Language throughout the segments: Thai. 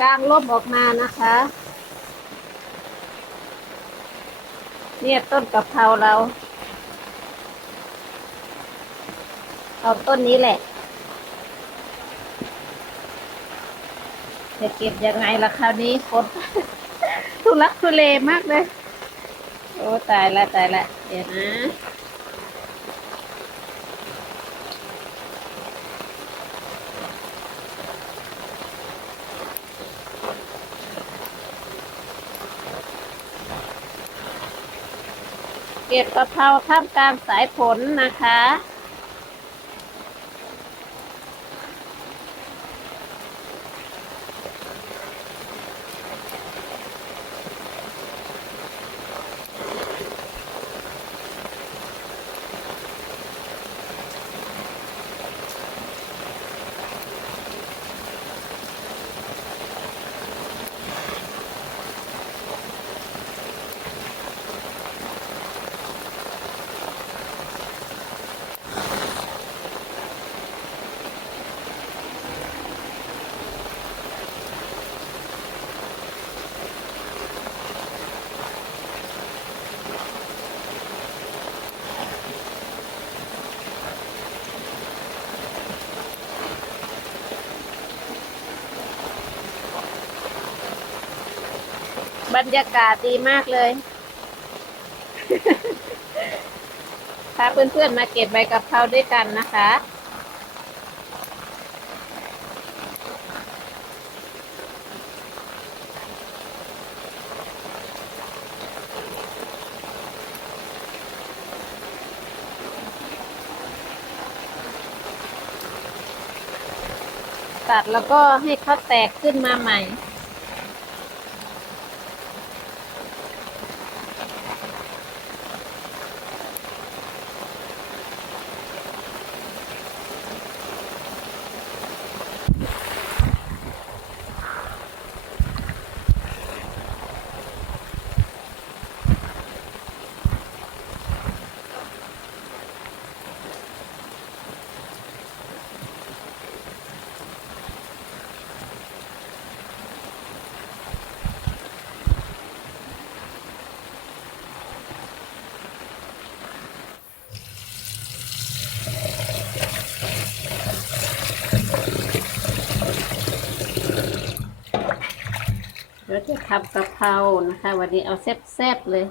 กลางร่มออกมานะคะ เนี่ยต้นกะเพราเรา เอาต้นนี้แหละ จะเก็บยังไงล่ะคราวนี้ฝนทุลักทุเลมากเลย โอ้ ตายละตายละ เดี๋ยวนะ เก็บกะเพราท่ามกลางสายฝนนะคะ บรรยากาศดีมากเลย พาเพื่อนๆมาเก็บใบกะเพราด้วยกันนะคะ ตัดแล้วก็ให้เขาแตกขึ้นมาใหม่ จะทำกะเพรานะคะ วันนี้เอาแซ่บๆเลย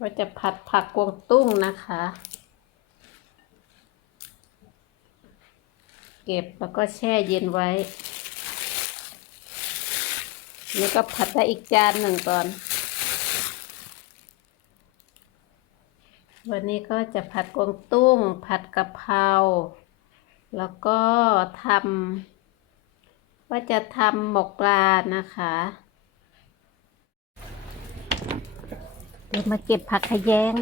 ว่าจะผัดผักกวางตุ้งนะคะ เก็บแล้วก็แช่เย็นไว้ นี่ก็ผัดได้อีกจานหนึ่งก่อน วันนี้ก็จะผัดกวางตุ้ง ผัดกะเพรา แล้วก็ทำว่าจะทำหมกปลานะคะ เดี๋ยวมาเก็บผักขยง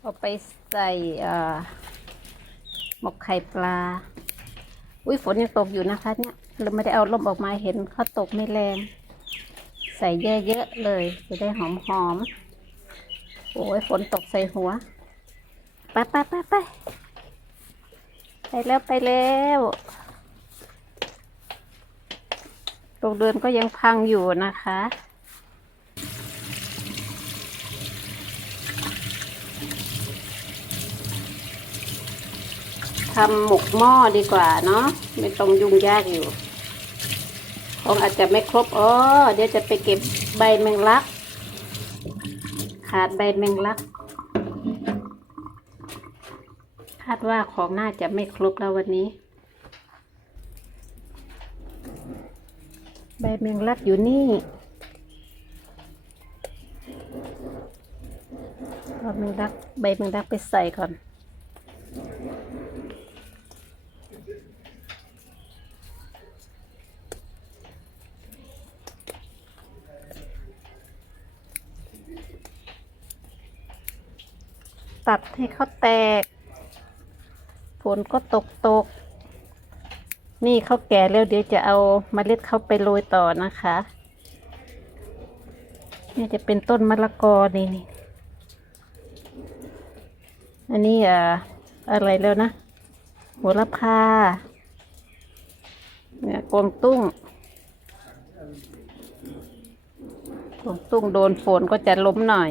เอาไปใส่หมกไข่ปลา อุ้ยฝนยังตกอยู่นะคะเนี่ยเราไม่ได้เอาล่มออกมาเห็นเขาตกไม่แรง ใส่เยอะๆเลย จะได้หอมๆโอ้ยฝนตกใส่หัวไปไปไปไปไปแล้วไปแล้วโรงเรือนก็ยังพังอยู่นะคะ ทำหมกหม้อดีกว่าเนาะไม่ต้องยุ่งยากอยู่คงอาจจะไม่ครบอ๋อเดี๋ยวจะไปเก็บใบแมงลัก ขาดใบแมงลัก คาดว่าของน่าจะไม่ครบแล้ววันนี้ ใบแมงลักอยู่นี่เอาแมงลัก ใบแมงลักไปใส่ก่อน ตัดให้เขาแตก ฝนก็ตกตก นี่เขาแก่แล้วเดี๋ยวจะเอาเมล็ดเขาไปโรยต่อนะคะ นี่จะเป็นต้นมะละกอนี่นี่ อันนี้อ่าอะไรแล้วนะโหระพาเนี่ยกวงตุ้งกวงตุ้งโดนฝนก็จะล้มหน่อย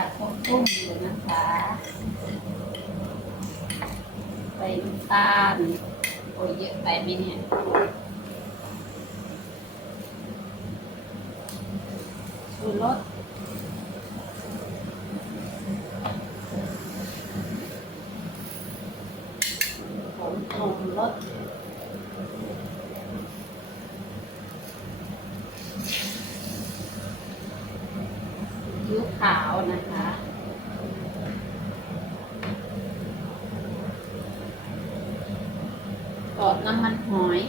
ผัดข้าวต้มอยู่นะคะใส่น้ำตาลโอ้ยเยอะไปไหมเนี่ยชูรสผงปรุงรสซีอิ๊วขาวนะคะ กอดน้ำมันหอย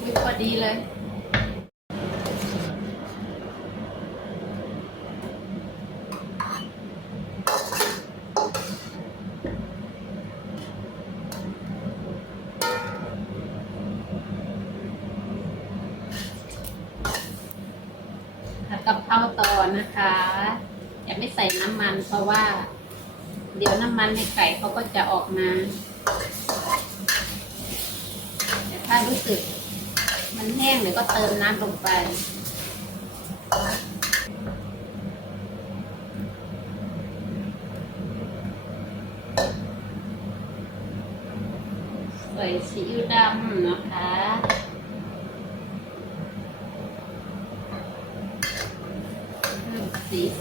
อุ๊ยพอดีเลย ผัดกะเพราต่อนะคะ อย่าไม่ใส่น้ำมันเพราะว่า เดี๋ยวน้ำมันในไก่เขาก็จะออกมาแต่ถ้ารู้สึก มันแห้งเดี๋ยวก็เติมน้ำลงไปใส่ซีอิ๊วดำนะคะเพิ่ม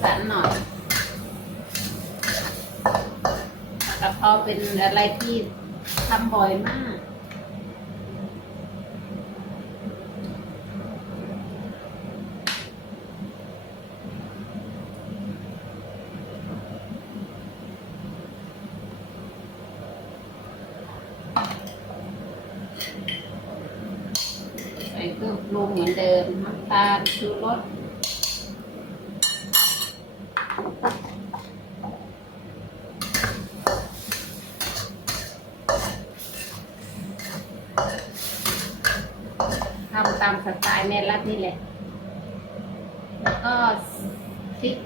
สีสันหน่อยกะเพราเป็นอะไรที่ทำบ่อยมาก ใส่เครื่องปรุงเหมือนเดิมน้ำตาลชูรสทำตามสไตล์แม่รัดนี่แหละ แล้วก็พริก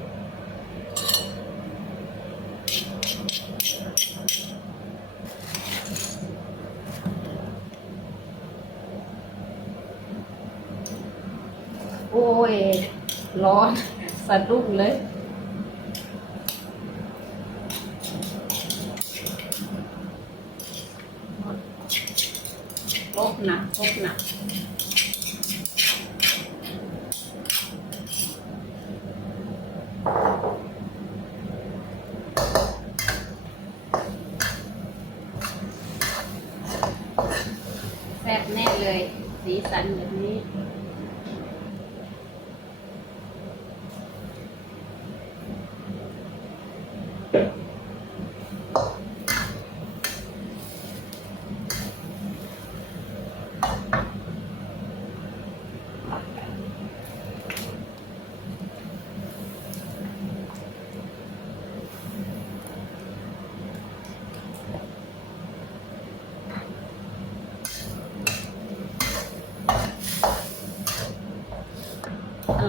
โอ้ย ร้อนสะดุ้งเลย ลบหนักลบหนัก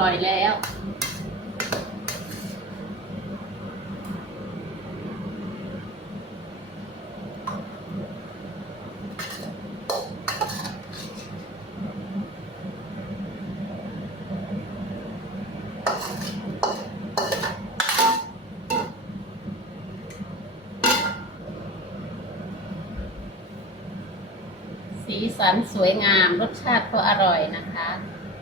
ร่อยแล้ว สีสันสวยงามรสชาติก็อร่อยนะคะ